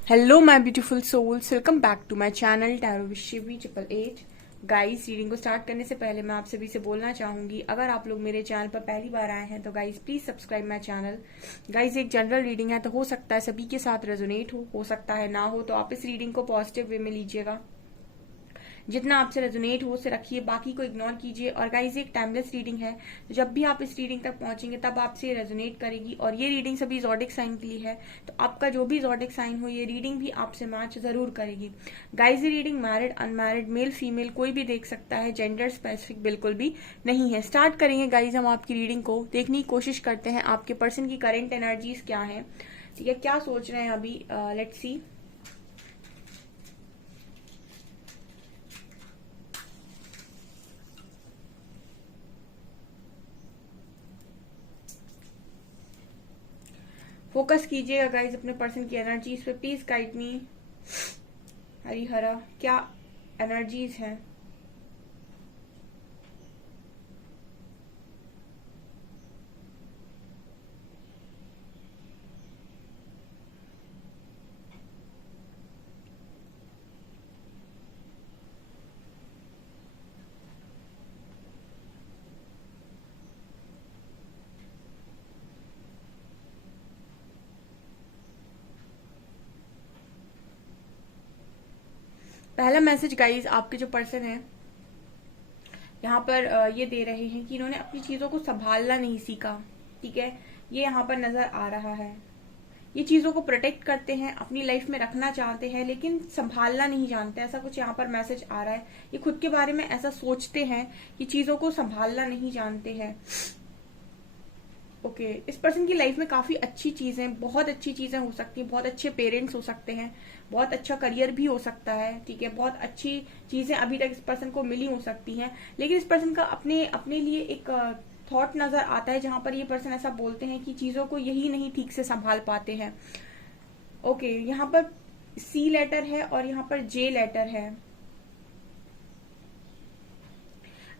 Hello my beautiful souls, welcome back to my channel tarot with Shivi 888। Guys, reading को start करने से पहले मैं आप सभी से बोलना चाहूंगी, अगर आप लोग मेरे चैनल पर पहली बार आए हैं तो guys please subscribe my channel. Guys, एक जनरल रीडिंग है तो हो सकता है सभी के साथ रेजोनेट हो सकता है ना हो, तो आप इस रीडिंग को पॉजिटिव वे में लीजिएगा। जितना आपसे रेजोनेट हो उसे रखिए, बाकी को इग्नोर कीजिए। और गाइज, एक टाइमलेस रीडिंग है, तो जब भी आप इस रीडिंग तक पहुंचेंगे तब आपसे रेजोनेट करेगी। और ये रीडिंग सभी जॉडिक साइन के लिए है, तो आपका जो भी जॉडिक साइन हो ये रीडिंग भी आपसे मैच जरूर करेगी। गाइज, ये reading married unmarried male female कोई भी देख सकता है, जेंडर स्पेसिफिक बिल्कुल भी नहीं है। स्टार्ट करेंगे गाइज हम आपकी रीडिंग को, देखने की कोशिश करते हैं आपके पर्सन की करेंट एनर्जीज क्या है। ठीक है, क्या सोच रहे हैं अभी, लेट्स सी। फोकस कीजिएगा गाइज अपने पर्सन की एनर्जीज पे। प्लीज गाइड मी हरिहरा, क्या एनर्जीज हैं। पहला मैसेज गाइज, आपके जो पर्सन है यहाँ पर ये दे रहे हैं कि इन्होंने अपनी चीजों को संभालना नहीं सीखा। ठीक है, ये यहाँ पर नजर आ रहा है। ये चीजों को प्रोटेक्ट करते हैं, अपनी लाइफ में रखना चाहते हैं, लेकिन संभालना नहीं जानते, ऐसा कुछ यहाँ पर मैसेज आ रहा है। ये खुद के बारे में ऐसा सोचते हैं कि चीजों को संभालना नहीं जानते हैं। ओके, इस पर्सन की लाइफ में काफी अच्छी चीजें, बहुत अच्छी चीजें हो सकती हैं, बहुत अच्छे पेरेंट्स हो सकते हैं, बहुत अच्छा करियर भी हो सकता है। ठीक है, बहुत अच्छी चीजें अभी तक इस पर्सन को मिली हो सकती हैं, लेकिन इस पर्सन का अपने अपने लिए एक थॉट नजर आता है जहां पर ये पर्सन ऐसा बोलते हैं कि चीजों को यही नहीं ठीक से संभाल पाते हैं। ओके, यहाँ पर सी लेटर है और यहाँ पर जे लेटर है।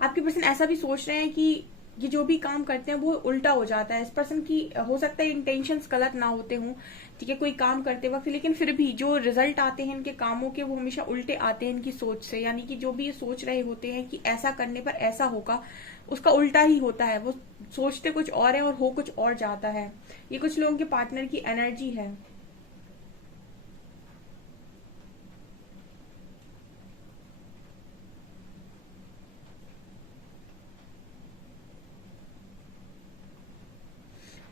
आपके पर्सन ऐसा भी सोच रहे हैं कि ये जो भी काम करते हैं वो उल्टा हो जाता है। इस पर्सन की हो सकता है इंटेंशंस गलत ना होते हों, ठीक है, कोई काम करते वक्त, लेकिन फिर भी जो रिजल्ट आते हैं इनके कामों के वो हमेशा उल्टे आते हैं इनकी सोच से। यानी कि जो भी ये सोच रहे होते हैं कि ऐसा करने पर ऐसा होगा, उसका उल्टा ही होता है। वो सोचते कुछ और है और हो कुछ और जाता है। ये कुछ लोगों के पार्टनर की एनर्जी है।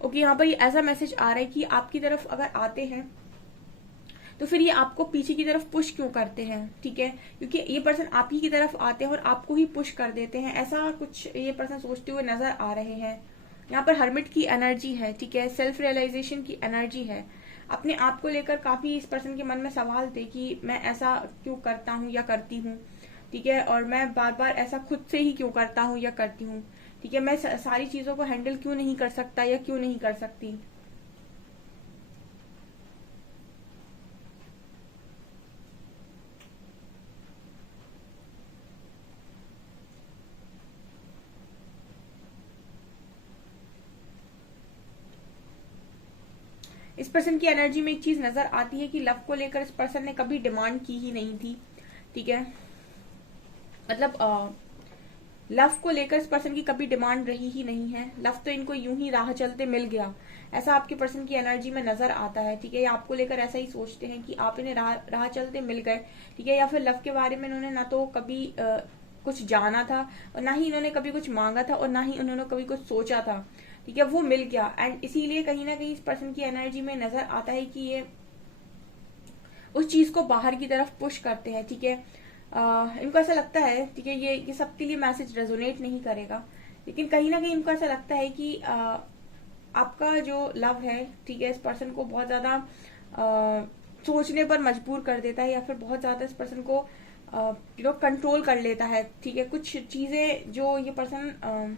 ओके, यहाँ पर ये ऐसा मैसेज आ रहा है कि आपकी तरफ अगर आते हैं तो फिर ये आपको पीछे की तरफ पुश क्यों करते हैं। ठीक है, क्योंकि ये पर्सन आप ही की तरफ आते हैं और आपको ही पुश कर देते हैं, ऐसा कुछ ये पर्सन सोचते हुए नजर आ रहे हैं। यहाँ पर हर्मिट की एनर्जी है। ठीक है, सेल्फ रियलाइजेशन की एनर्जी है। अपने आप को लेकर काफी इस पर्सन के मन में सवाल थे कि मैं ऐसा क्यों करता हूँ या करती हूँ। ठीक है, और मैं बार बार ऐसा खुद से ही क्यों करता हूँ या करती हूँ। ठीक है, मैं सारी चीजों को हैंडल क्यों नहीं कर सकता या क्यों नहीं कर सकती। इस पर्सन की एनर्जी में एक चीज नजर आती है कि लव को लेकर इस पर्सन ने कभी डिमांड की ही नहीं थी। ठीक है, मतलब लव को लेकर इस पर्सन की कभी डिमांड रही ही नहीं है। लव तो इनको यूं ही राह चलते मिल गया, ऐसा आपके पर्सन की एनर्जी में नजर आता है। ठीक है, या आपको लेकर ऐसा ही सोचते हैं कि आप इन्हें राह चलते मिल गए। ठीक है, या फिर लव के बारे में इन्होंने ना तो कभी कुछ जाना था और ना ही इन्होंने कभी कुछ मांगा था और ना ही उन्होंने कभी कुछ सोचा था। ठीक है, वो मिल गया एंड इसीलिए कहीं ना कहीं इस पर्सन की एनर्जी में नजर आता है कि ये उस चीज को बाहर की तरफ पुश करते हैं। ठीक है, इनको ऐसा लगता है, ठीक है, ये सबके लिए मैसेज रेजोनेट नहीं करेगा, लेकिन कहीं ना कहीं इनको ऐसा लगता है कि आपका जो लव है, ठीक है, इस पर्सन को बहुत ज्यादा सोचने पर मजबूर कर देता है या फिर बहुत ज्यादा इस पर्सन को कंट्रोल कर लेता है। ठीक है, कुछ चीजें जो ये पर्सन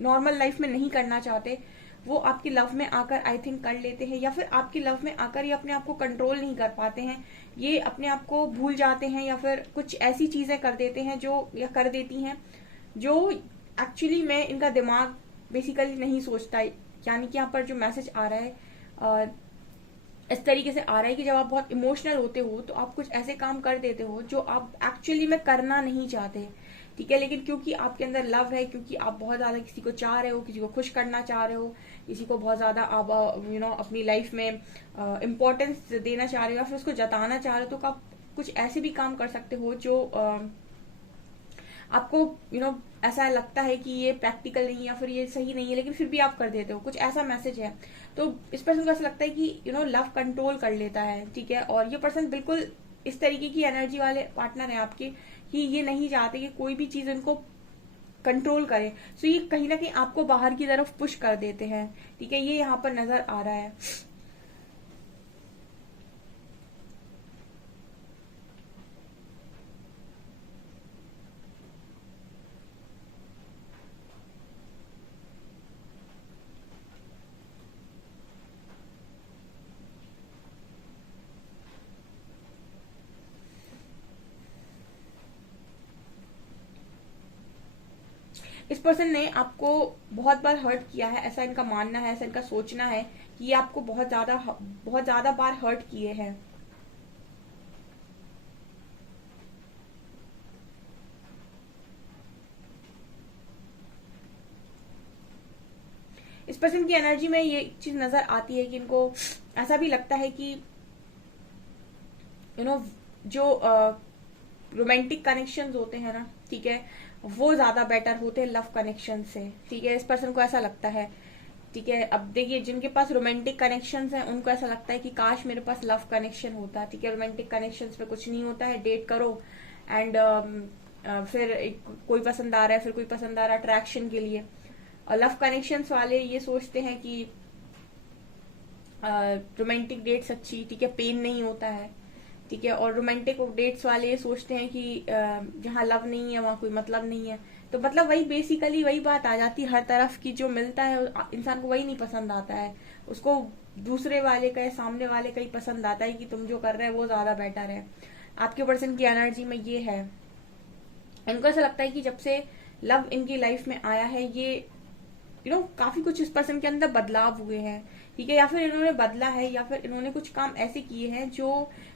नॉर्मल लाइफ में नहीं करना चाहते वो आपकी लव में आकर आई थिंक कर लेते हैं, या फिर आपकी लव में आकर ये अपने आप को कंट्रोल नहीं कर पाते हैं, ये अपने आप को भूल जाते हैं या फिर कुछ ऐसी चीजें कर देते हैं जो या कर देती हैं जो एक्चुअली में इनका दिमाग बेसिकली नहीं सोचता। यानी कि यहाँ पर जो मैसेज आ रहा है, इस तरीके से आ रहा है कि जब आप बहुत इमोशनल होते हो तो आप कुछ ऐसे काम कर देते हो जो आप एक्चुअली में करना नहीं चाहते, ठीक है, लेकिन क्योंकि आपके अंदर लव है, क्योंकि आप बहुत ज्यादा किसी को चाह रहे हो, किसी को खुश करना चाह रहे हो, किसी को बहुत ज्यादा आप अपनी लाइफ में इम्पोर्टेंस देना चाह रहे हो या फिर उसको जताना चाह रहे हो, तो आप कुछ ऐसे भी काम कर सकते हो जो आपको ऐसा लगता है कि ये प्रैक्टिकल नहीं है या फिर ये सही नहीं है, लेकिन फिर भी आप कर देते हो, कुछ ऐसा मैसेज है। तो इस पर्सन को ऐसा लगता है कि लव कंट्रोल कर लेता है, ठीक है, और ये पर्सन बिल्कुल इस तरीके की एनर्जी वाले पार्टनर है आपके कि ये नहीं चाहते कि कोई भी चीज उनको कंट्रोल करे। सो ये कहीं ना कहीं आपको बाहर की तरफ पुश कर देते हैं, ठीक है, ये यहाँ पर नजर आ रहा है। इस पर्सन ने आपको बहुत बार हर्ट किया है, ऐसा इनका मानना है, ऐसा इनका सोचना है कि ये आपको बहुत ज्यादा बार हर्ट किए हैं। इस पर्सन की एनर्जी में ये चीज नजर आती है कि इनको ऐसा भी लगता है कि जो रोमांटिक कनेक्शंस होते हैं ना, ठीक है, वो ज्यादा बेटर होते हैं लव कनेक्शन से, ठीक है, इस पर्सन को ऐसा लगता है, ठीक है। अब देखिए, जिनके पास रोमांटिक कनेक्शंस हैं उनको ऐसा लगता है कि काश मेरे पास लव कनेक्शन होता, ठीक है। रोमांटिक कनेक्शंस पे कुछ नहीं होता है, डेट करो एंड फिर कोई पसंद आ रहा है, फिर कोई पसंद आ रहा है अट्रैक्शन के लिए। और लव कनेक्शंस वाले ये सोचते हैं कि रोमांटिक डेट्स अच्छी, ठीक है, पेन नहीं होता है, ठीक है, और रोमांटिक डेट्स वाले ये सोचते हैं कि जहाँ लव नहीं है वहां कोई मतलब नहीं है। तो मतलब वही बेसिकली वही बात आ जाती है, हर तरफ की जो मिलता है इंसान को वही नहीं पसंद आता है, उसको दूसरे वाले का या सामने वाले का ही पसंद आता है कि तुम जो कर रहे हो वो ज्यादा बेटर है। आपके पर्सन की एनर्जी में ये है, इनको ऐसा लगता है कि जब से लव इनकी लाइफ में आया है ये काफी कुछ इस पर्सन के अंदर बदलाव हुए हैं, ठीक है, या फिर इन्होंने बदला है या फिर इन्होंने कुछ काम ऐसे किए हैं जो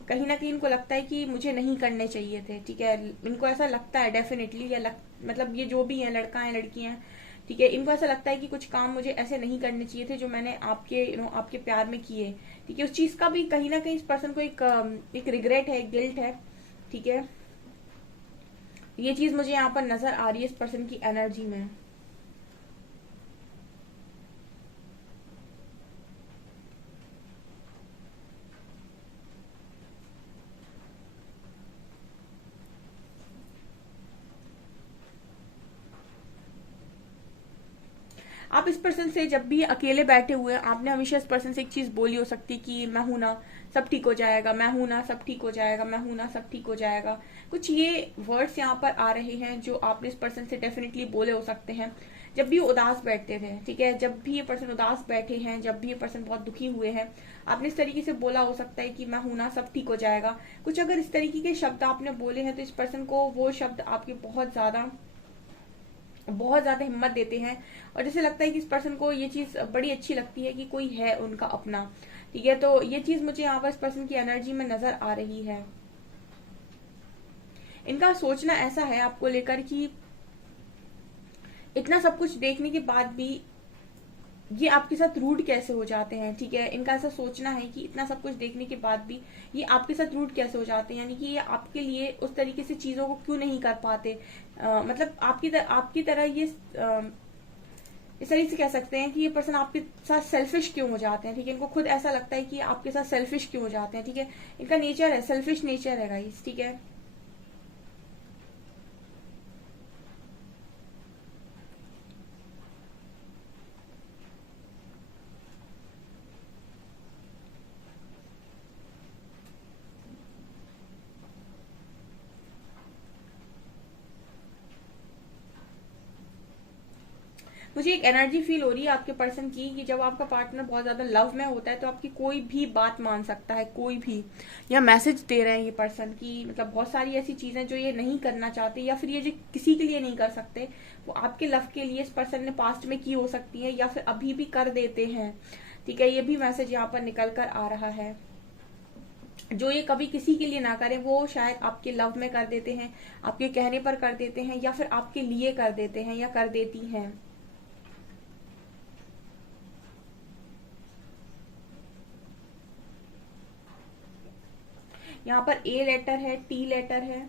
कहीं ना कहीं इनको लगता है कि मुझे नहीं करने चाहिए थे, ठीक है, इनको ऐसा लगता है डेफिनेटली, मतलब ये जो भी है, लड़का है लड़की है, ठीक है, इनको ऐसा लगता है कि कुछ काम मुझे ऐसे नहीं करने चाहिए थे जो मैंने आपके आपके प्यार में किए, ठीक है, उस चीज का भी कहीं ना कहीं इस पर्सन को एक रिग्रेट है, एक गिल्ट है, ठीक है। ये चीज मुझे यहाँ पर नजर आ रही है इस पर्सन की एनर्जी में। आप इस पर्सन से जब भी अकेले बैठे हुए हैं, आपने हमेशा इस पर्सन से एक चीज बोली हो सकती है कि मैं हूं ना, सब ठीक हो जाएगा, मैं हूं ना, सब ठीक हो जाएगा, मैं हूं ना, सब ठीक हो जाएगा। कुछ ये वर्ड्स यहाँ पर आ रहे हैं जो आपने इस पर्सन से डेफिनेटली बोले हो सकते हैं जब भी उदास बैठते थे, ठीक है, जब भी ये पर्सन उदास बैठे हैं, जब भी ये पर्सन बहुत दुखी हुए हैं, आपने इस तरीके से बोला हो सकता है कि मैं हूं ना, सब ठीक हो जाएगा। कुछ अगर इस तरीके के शब्द आपने बोले हैं तो इस पर्सन को वो शब्द आपके बहुत ज्यादा हिम्मत देते हैं, और जैसे लगता है कि इस पर्सन को ये चीज बड़ी अच्छी लगती है कि कोई है उनका अपना, ठीक है। तो ये चीज मुझे यहाँ पर इस पर्सन की एनर्जी में नजर आ रही है। इनका सोचना ऐसा है आपको लेकर कि इतना सब कुछ देखने के बाद भी ये आपके साथ रूड कैसे हो जाते हैं, ठीक है, इनका ऐसा सोचना है कि इतना सब कुछ देखने के बाद भी ये आपके साथ रूड कैसे हो जाते हैं, यानी कि ये आपके लिए उस तरीके से चीजों को क्यों नहीं कर पाते। मतलब आपकी तरह ये इस तरीके से कह सकते हैं कि ये पर्सन आपके साथ सेल्फिश क्यों हो जाते हैं, ठीक है, इनको खुद ऐसा लगता है कि आपके साथ सेल्फिश क्यों हो जाते हैं, ठीक है, इनका नेचर है, सेल्फिश नेचर है गाइस, ठीक है। मुझे एक एनर्जी फील हो रही है आपके पर्सन की कि जब आपका पार्टनर बहुत ज्यादा लव में होता है तो आपकी कोई भी बात मान सकता है, कोई भी, या मैसेज दे रहे हैं ये पर्सन की, मतलब बहुत सारी ऐसी चीजें जो ये नहीं करना चाहते या फिर ये जो किसी के लिए नहीं कर सकते वो आपके लव के लिए इस पर्सन ने पास्ट में की हो सकती है या फिर अभी भी कर देते हैं, ठीक है, ये भी मैसेज यहाँ पर निकल कर आ रहा है। जो ये कभी किसी के लिए ना करें वो शायद आपके लव में कर देते हैं, आपके कहने पर कर देते हैं, या फिर आपके लिए कर देते हैं या कर देती हैं। यहाँ पर ए लेटर है, टी लेटर है,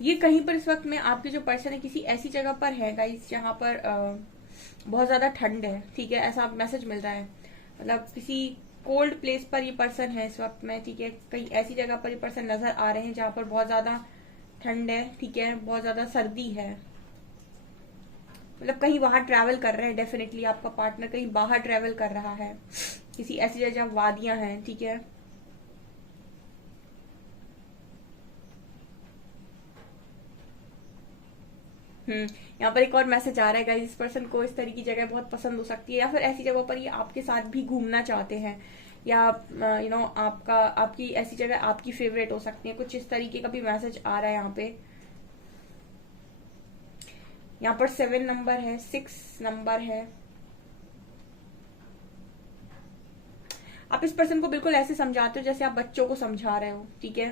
ये कहीं पर इस वक्त में आपके जो पर्सन है किसी ऐसी जगह पर है गाइस जहाँ पर बहुत ज्यादा ठंड है, ठीक है, ऐसा मैसेज मिल रहा है। मतलब किसी कोल्ड प्लेस पर ये पर्सन है इस वक्त में, ठीक है, कहीं ऐसी जगह पर ये पर्सन नजर आ रहे हैं जहाँ पर बहुत ज्यादा ठंड है, ठीक है, बहुत ज्यादा सर्दी है। मतलब कहीं बाहर ट्रैवल कर रहे हैं, डेफिनेटली आपका पार्टनर कहीं बाहर ट्रैवल कर रहा है, किसी ऐसी जगह जहाँ वादियां हैं, ठीक है। यहाँ पर एक और मैसेज आ रहा है गाइस, इस पर्सन को इस तरह की जगह बहुत पसंद हो सकती है, या फिर ऐसी जगहों पर ये आपके साथ भी घूमना चाहते हैं, या आपका आपकी ऐसी जगह आपकी फेवरेट हो सकती है। कुछ इस तरीके का भी मैसेज आ रहा है यहाँ पे। यहाँ पर 7 नंबर है, 6 नंबर है। आप इस पर्सन को बिल्कुल ऐसे समझाते हो जैसे आप बच्चों को समझा रहे हो, ठीक है।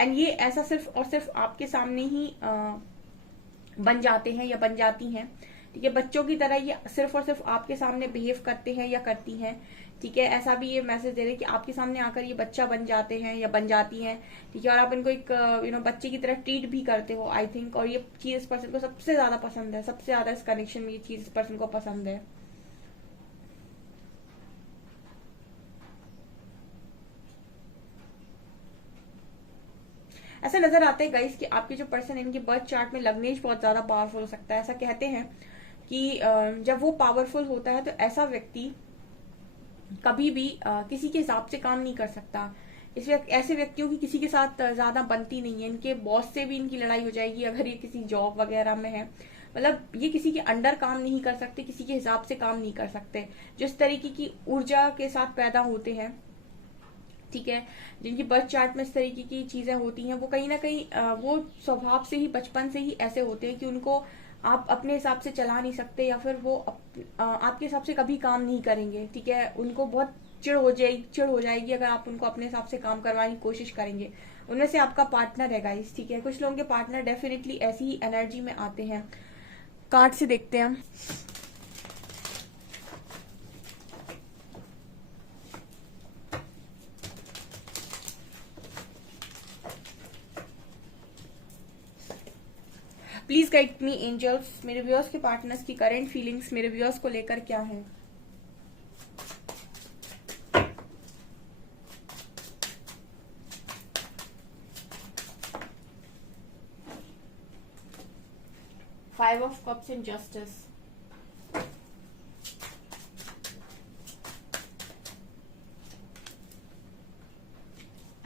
एंड ये ऐसा सिर्फ और सिर्फ आपके सामने ही बन जाते हैं या बन जाती हैं, ठीक है। बच्चों की तरह ये सिर्फ और सिर्फ आपके सामने बिहेव करते हैं या करती हैं, ठीक है। ऐसा भी ये मैसेज दे रहे हैं कि आपके सामने आकर ये बच्चा बन जाते हैं या बन जाती हैं, ठीक है। और आप इनको एक बच्चे की तरह ट्रीट भी करते हो, आई थिंक। और ये चीज इस पर्सन को सबसे ज्यादा पसंद है, सबसे ज्यादा इस कनेक्शन में ये चीज इस पर्सन को पसंद है। ऐसा नजर आता है गाइस कि आपके जो पर्सन है इनके बर्थ चार्ट में लग्नेज बहुत ज्यादा पावरफुल हो सकता है। ऐसा कहते हैं कि जब वो पावरफुल होता है तो ऐसा व्यक्ति कभी भी किसी के हिसाब से काम नहीं कर सकता। ऐसे व्यक्तियों की किसी के साथ ज्यादा बनती नहीं है। इनके बॉस से भी इनकी लड़ाई हो जाएगी अगर ये किसी जॉब वगैरह में है। मतलब ये किसी के अंडर काम नहीं कर सकते, किसी के हिसाब से काम नहीं कर सकते। जिस तरीके की ऊर्जा के साथ पैदा होते हैं, ठीक है, जिनकी बर्थ चार्ट में इस तरीके की चीजें होती हैं, वो कहीं ना कहीं वो स्वभाव से ही बचपन से ही ऐसे होते हैं कि उनको आप अपने हिसाब से चला नहीं सकते, या फिर वो आपके हिसाब से कभी काम नहीं करेंगे, ठीक है। उनको बहुत चिढ़ हो जाएगी अगर आप उनको अपने हिसाब से काम करवाने की कोशिश करेंगे। उनमें से आपका पार्टनर है गाइस, ठीक है। कुछ लोगों के पार्टनर डेफिनेटली ऐसी ही एनर्जी में आते हैं। कार्ड से देखते हैं। प्लीज गाइड मी एंजल्स, मेरे व्यूअर्स के पार्टनर्स की करंट फीलिंग्स मेरे व्यूअर्स को लेकर क्या है। Five of cups and justice,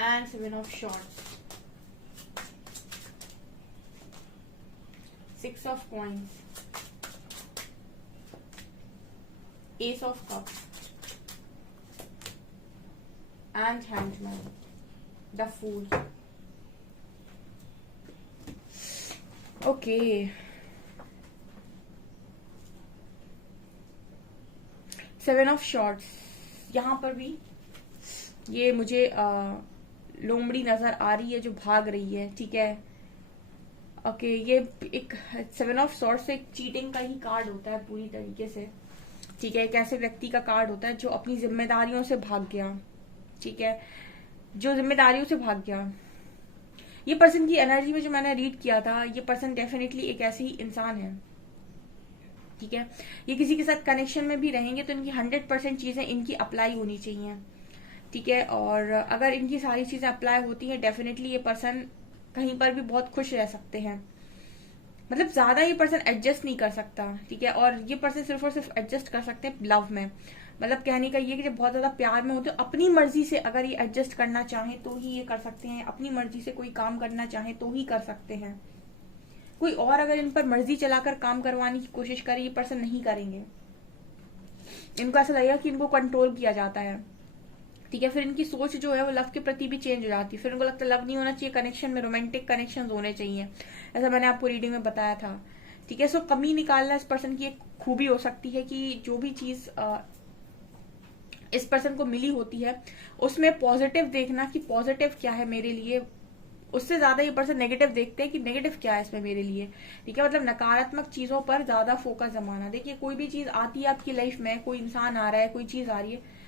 and 7 of shorts, 6 of coins, ace of cups, and hanged man, the fool. Okay. 7 of shorts, यहाँ पर भी ये मुझे लोमड़ी नजर आ रही है जो भाग रही है, ठीक है। ओके, ये एक 7 ऑफ सॉर्ड्स एक चीटिंग का ही कार्ड होता है पूरी तरीके से, ठीक है। एक ऐसे व्यक्ति का कार्ड होता है जो अपनी जिम्मेदारियों से भाग गया, ठीक है, जो जिम्मेदारियों से भाग गया। ये पर्सन की एनर्जी में जो मैंने रीड किया था, ये पर्सन डेफिनेटली एक ऐसे ही इंसान है ठीक है। ये किसी के साथ कनेक्शन में भी रहेंगे तो इनकी 100% चीजें इनकी अप्लाई होनी चाहिए, ठीक है। और अगर इनकी सारी चीजें अप्लाई होती है, डेफिनेटली ये पर्सन कहीं पर भी बहुत खुश रह सकते हैं। मतलब ज्यादा ये पर्सन एडजस्ट नहीं कर सकता, ठीक है। और ये पर्सन सिर्फ और सिर्फ एडजस्ट कर सकते हैं लव में। मतलब कहने का ये कि जब बहुत ज्यादा प्यार में होते, अपनी मर्जी से अगर ये एडजस्ट करना चाहे तो ही ये कर सकते हैं, अपनी मर्जी से कोई काम करना चाहे तो ही कर सकते हैं। कोई और अगर इन पर मर्जी चलाकर काम करवाने की कोशिश करे, ये पर्सन नहीं करेंगे। इनको ऐसा लगेगा कि इनको कंट्रोल किया जाता है, ठीक है। फिर इनकी सोच जो है वो लव के प्रति भी चेंज हो जाती है। फिर उनको लगता है लव नहीं होना चाहिए, कनेक्शन में रोमांटिक कनेक्शन होने चाहिए, ऐसा मैंने आपको रीडिंग में बताया था, ठीक है। सो कमी निकालना इस पर्सन की एक खूबी हो सकती है कि जो भी चीज इस पर्सन को मिली होती है उसमें पॉजिटिव देखना कि पॉजिटिव क्या है मेरे लिए, उससे ज्यादा ये पर्सन नेगेटिव देखते हैं कि नेगेटिव क्या है इसमें मेरे लिए, ठीक है। मतलब नकारात्मक चीजों पर ज्यादा फोकस जमाना। देखिए कोई भी चीज आती है आपकी लाइफ में, कोई इंसान आ रहा है, कोई चीज आ रही है,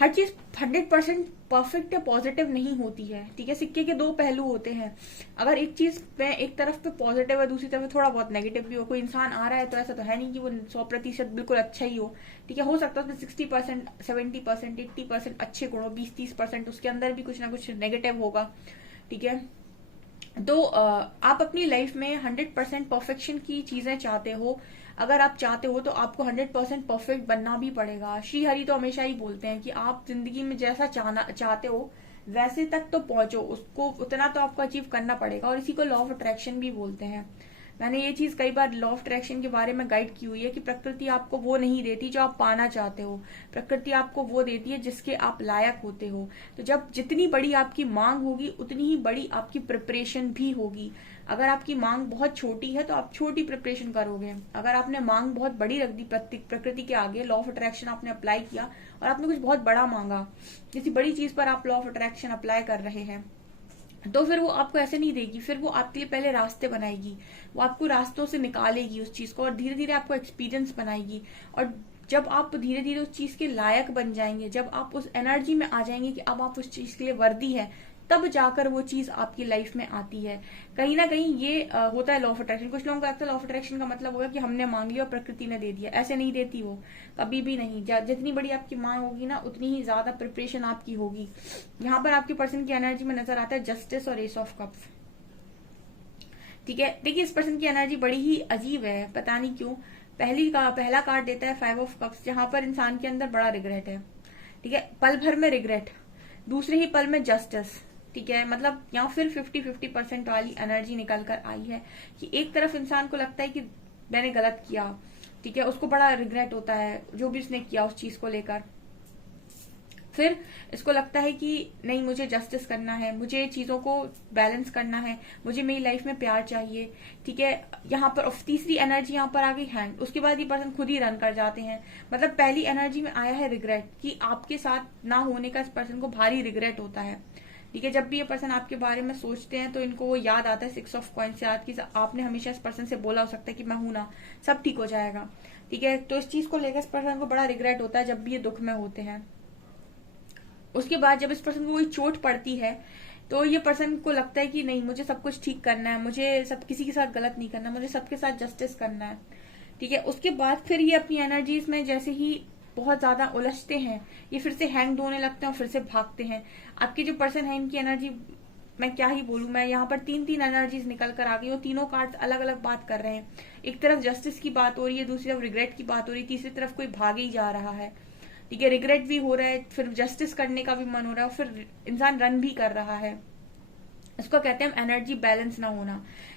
हर चीज 100% परफेक्ट या पॉजिटिव नहीं होती है, ठीक है। सिक्के के दो पहलू होते हैं। अगर एक चीज में एक तरफ पे पॉजिटिव है, दूसरी तरफ थोड़ा बहुत नेगेटिव भी हो, कोई इंसान आ रहा है तो ऐसा तो है नहीं कि वो 100% बिल्कुल अच्छा ही हो, ठीक है। हो सकता है उसमें 60%, 70%, 80% अच्छे गुण हो, 20-30% उसके अंदर भी कुछ ना कुछ नेगेटिव होगा, ठीक है। तो आप अपनी लाइफ में 100% परफेक्शन की चीजें चाहते हो, अगर आप चाहते हो तो आपको 100% परफेक्ट बनना भी पड़ेगा। श्री हरि तो हमेशा ही बोलते हैं कि आप जिंदगी में जैसा चाहते हो वैसे तक तो पहुंचो, उसको उतना तो आपको अचीव करना पड़ेगा। और इसी को लॉ ऑफ अट्रैक्शन भी बोलते हैं। मैंने ये चीज कई बार लॉ ऑफ अट्रैक्शन के बारे में गाइड की हुई है कि प्रकृति आपको वो नहीं देती जो आप पाना चाहते हो, प्रकृति आपको वो देती है जिसके आप लायक होते हो। तो जब जितनी बड़ी आपकी मांग होगी उतनी ही बड़ी आपकी प्रिपरेशन भी होगी। अगर आपकी मांग बहुत छोटी है तो आप छोटी प्रिपरेशन करोगे, अगर आपने मांग बहुत बड़ी रख दी प्रकृति के आगे, लॉ ऑफ अट्रैक्शन आपने अप्लाई किया और आपने कुछ बहुत बड़ा मांगा, किसी बड़ी चीज पर आप लॉ ऑफ अट्रैक्शन अप्लाई कर रहे हैं, तो फिर वो आपको ऐसे नहीं देगी, फिर वो आपके लिए पहले रास्ते बनाएगी, वो आपको रास्तों से निकालेगी उस चीज को, और धीरे धीरे आपको एक्सपीरियंस बनाएगी। और जब आप धीरे धीरे उस चीज के लायक बन जाएंगे, जब आप उस एनर्जी में आ जाएंगे कि अब आप उस चीज के लिए वर्दी है, तब जाकर वो चीज आपकी लाइफ में आती है। कहीं ना कहीं ये होता है लॉ ऑफ अट्रैक्शन। कुछ लोगों को लगता है लॉ ऑफ अट्रैक्शन का मतलब होगा कि हमने मांग लिया और प्रकृति ने दे दिया, ऐसे नहीं देती वो, कभी भी नहीं। जितनी बड़ी आपकी मांग होगी ना उतनी ही ज्यादा प्रिपरेशन आपकी होगी। यहाँ पर आपके पर्सन की एनर्जी में नजर आता है जस्टिस और एस ऑफ कप्स, ठीक है। देखिए इस पर्सन की एनर्जी बड़ी ही अजीब है, पता नहीं क्यों। पहला कार्ड देता है 5 ऑफ कप्स, जहां पर इंसान के अंदर बड़ा रिग्रेट है, ठीक है, पल भर में रिग्रेट, दूसरे ही पल में जस्टिस, ठीक है। मतलब यहाँ फिर 50-50% वाली एनर्जी निकल कर आई है कि एक तरफ इंसान को लगता है कि मैंने गलत किया, ठीक है, उसको बड़ा रिग्रेट होता है जो भी उसने किया उस चीज को लेकर। फिर इसको लगता है कि नहीं, मुझे जस्टिस करना है, मुझे चीजों को बैलेंस करना है, मुझे मेरी लाइफ में प्यार चाहिए, ठीक है। यहाँ पर तीसरी एनर्जी यहाँ पर आ गई हैंड, उसके बाद ये पर्सन खुद ही रन कर जाते हैं। मतलब पहली एनर्जी में आया है रिग्रेट कि आपके साथ ना होने का इस पर्सन को भारी रिग्रेट होता है, ठीक है। जब भी ये पर्सन आपके बारे में सोचते हैं तो इनको वो याद आता है 6 ऑफ कॉइंस याद कि आपने हमेशा इस पर्सन से बोला हो सकता है कि मैं हूं ना, सब ठीक हो जाएगा, ठीक है। तो इस चीज को लेकर इस पर्सन को बड़ा रिग्रेट होता है जब भी ये दुख में होते हैं। उसके बाद जब इस पर्सन को कोई चोट पड़ती है तो ये पर्सन को लगता है कि नहीं, मुझे सब कुछ ठीक करना है, मुझे सब किसी के साथ गलत नहीं करना, मुझे सबके साथ जस्टिस करना है, ठीक है। उसके बाद फिर ये अपनी एनर्जीज में जैसे ही बहुत ज्यादा उलझते हैं, ये फिर से हैंग होने लगते हैं और फिर से भागते हैं। आपके जो पर्सन है इनकी एनर्जी मैं क्या ही बोलूं, मैं यहाँ पर 3 एनर्जीज निकल कर आ गई और तीनों कार्ड अलग अलग बात कर रहे हैं। एक तरफ जस्टिस की बात हो रही है, दूसरी तरफ रिग्रेट की बात हो रही है, तीसरी तरफ कोई भागे ही जा रहा है, ठीक है। रिग्रेट भी हो रहा है, फिर जस्टिस करने का भी मन हो रहा है और फिर इंसान रन भी कर रहा है। इसको कहते हैं एनर्जी बैलेंस ना होना,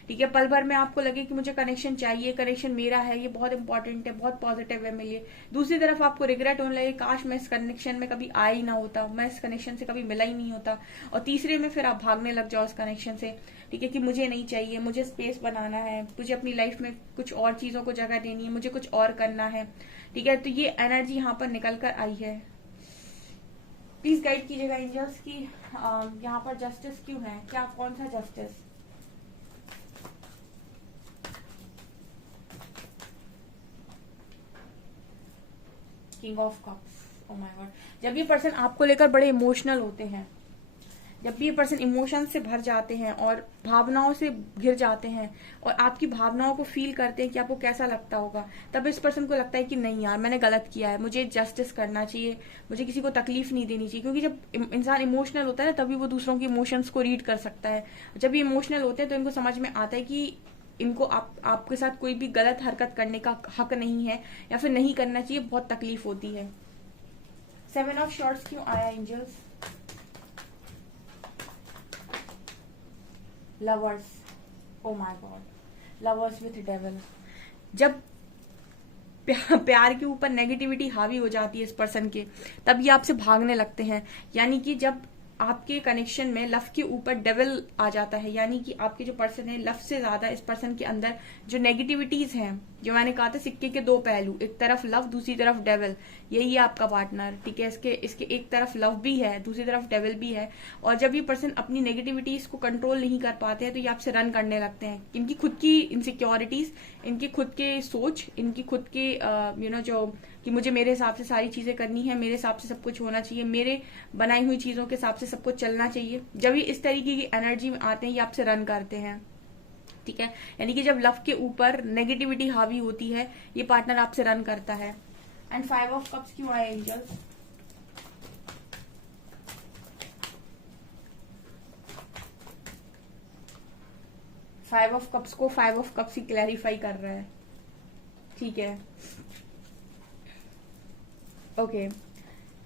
ठीक है। पल भर में आपको लगे कि मुझे कनेक्शन चाहिए, कनेक्शन मेरा है, ये बहुत इंपॉर्टेंट है, बहुत पॉजिटिव है मेरे लिए, दूसरी तरफ आपको रिग्रेट होने लगे काश मैं इस कनेक्शन में कभी आ ही ना होता, मैं इस कनेक्शन से कभी मिला ही नहीं होता, और तीसरे में फिर आप भागने लग जाओ इस कनेक्शन से, ठीक है, कि मुझे नहीं चाहिए, मुझे स्पेस बनाना है, मुझे अपनी लाइफ में कुछ और चीजों को जगह देनी है, मुझे कुछ और करना है, ठीक है। तो ये एनर्जी यहाँ पर निकल कर आई है। प्लीज गाइड कीजिएगा एंजल्स की यहाँ पर जस्टिस क्यों है, क्या कौन सा justice. King of cups, oh my God. जब ये पर्सन आपको लेकर बड़े इमोशनल होते हैं, जब भी ये पर्सन इमोशन से भर जाते हैं और भावनाओं से घिर जाते हैं और आपकी भावनाओं को फील करते हैं कि आपको कैसा लगता होगा, तब इस पर्सन को लगता है कि नहीं यार मैंने गलत किया है, मुझे जस्टिस करना चाहिए, मुझे किसी को तकलीफ नहीं देनी चाहिए। क्योंकि जब इंसान इमोशनल होता है ना, तभी वो दूसरों के इमोशंस को रीड कर सकता है। जब ये इमोशनल होते हैं तो इनको समझ में आता है कि इनको आपके साथ कोई भी गलत हरकत करने का हक नहीं है या फिर नहीं करना चाहिए, बहुत तकलीफ होती है। 7 ऑफ शॉर्ट्स क्यों आया angels? Lovers, oh my god, lovers with devil. जब प्यार के ऊपर नेगेटिविटी हावी हो जाती है इस पर्सन के, तब ये आपसे भागने लगते हैं। यानी कि जब आपके कनेक्शन में लव के ऊपर डेविल आ जाता है, यानी कि आपके जो पर्सन है, लव से ज्यादा इस पर्सन के अंदर जो नेगेटिविटीज हैं, जो मैंने कहा था सिक्के के दो पहलू, एक तरफ लव दूसरी तरफ डेविल, यही है आपका पार्टनर। ठीक है, इसके एक तरफ लव भी है, दूसरी तरफ डेविल भी है। और जब ये पर्सन अपनी नेगेटिविटीज को कंट्रोल नहीं कर पाते हैं तो ये आपसे रन करने लगते हैं। इनकी खुद की इनसिक्योरिटीज, इनकी खुद के सोच, इनकी खुद के जो कि मुझे मेरे हिसाब से सारी चीजें करनी है, मेरे हिसाब से सब कुछ होना चाहिए, मेरे बनाई हुई चीजों के हिसाब से सब कुछ चलना चाहिए। जब ये इस तरीके की एनर्जी में आते हैं, ये आपसे रन करते हैं। ठीक है, यानी कि जब लव के ऊपर नेगेटिविटी हावी होती है, ये पार्टनर आपसे रन करता है। एंड 5 ऑफ कप्स क्यों आए एंजल्स? फाइव ऑफ कप्स को 5 ऑफ कप्स ही क्लैरिफाई कर रहा है। ठीक है, ओके।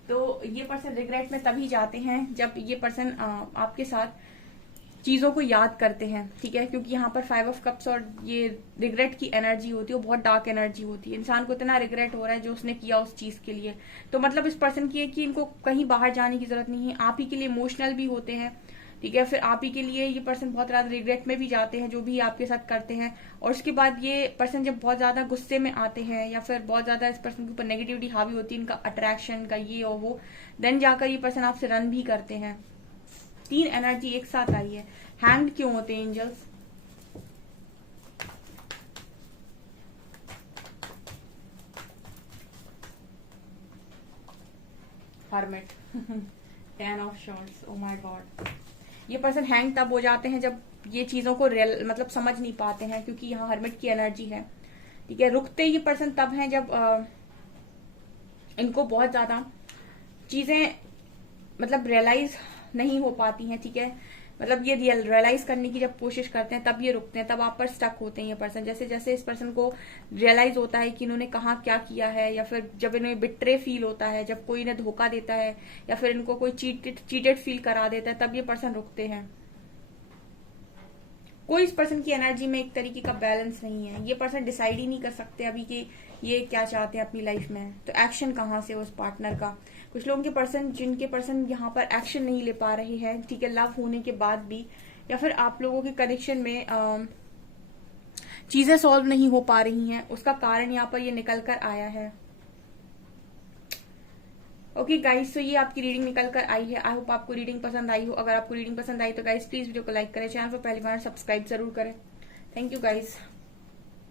तो ये पर्सन रिग्रेट में तभी जाते हैं जब ये पर्सन आपके साथ चीजों को याद करते हैं। ठीक है, क्योंकि यहाँ पर 5 ऑफ कप्स और ये रिग्रेट की एनर्जी होती है, वो बहुत डार्क एनर्जी होती है। इंसान को इतना रिग्रेट हो रहा है जो उसने किया उस चीज के लिए। तो मतलब इस पर्सन की है कि इनको कहीं बाहर जाने की जरूरत नहीं है, आप ही के लिए इमोशनल भी होते हैं। ठीक है, फिर आप ही के लिए ये पर्सन बहुत ज्यादा रिग्रेट में भी जाते हैं जो भी आपके साथ करते हैं। और उसके बाद ये पर्सन जब बहुत ज्यादा गुस्से में आते हैं या फिर बहुत ज्यादा इस पर्सन के ऊपर नेगेटिविटी हावी होती है, इनका अट्रैक्शन का ये और वो, देन जाकर ये पर्सन आपसे रन भी करते हैं। 3 एनर्जी एक साथ आई है। हैंग्ड क्यों होते हैं angels? Hermit 10 of swords, oh my god. ये पर्सन हैंग तब हो जाते हैं जब ये चीजों को मतलब समझ नहीं पाते हैं, क्योंकि यहाँ हर्मिट की एनर्जी है। ठीक है, रुकते ये पर्सन तब हैं जब इनको बहुत ज्यादा चीजें मतलब रियलाइज नहीं हो पाती हैं। ठीक है, मतलब ये रियलाइज करने की जब कोशिश करते हैं तब ये रुकते हैं, तब आप पर स्टक होते हैं ये पर्सन। जैसे जैसे इस पर्सन को रियलाइज होता है कि इन्होंने कहाँ क्या किया है, या फिर जब इन्हें बिट्रे फील होता है, जब कोई इन्हें धोखा देता है या फिर इनको कोई चीटेड फील करा देता है, तब ये पर्सन रुकते हैं। कोई इस पर्सन की एनर्जी में एक तरीके का बैलेंस नहीं है। ये पर्सन डिसाइड ही नहीं कर सकते अभी कि ये क्या चाहते हैं अपनी लाइफ में, तो एक्शन कहाँ से उस पार्टनर का। कुछ लोगों के पर्सन, जिनके पर्सन यहाँ पर एक्शन नहीं ले पा रहे हैं, ठीक है, लव होने के बाद भी, या फिर आप लोगों के कनेक्शन में चीजें सॉल्व नहीं हो पा रही हैं, उसका कारण यहाँ पर ये निकल कर आया है। ओके गाइस, तो ये आपकी रीडिंग निकल कर आई है। आई होप आपको रीडिंग पसंद आई हो। अगर आपको रीडिंग पसंद आई तो गाइस प्लीज वीडियो को लाइक करें, चैनल पर पहली बार सब्सक्राइब जरूर करें। Thank you guys.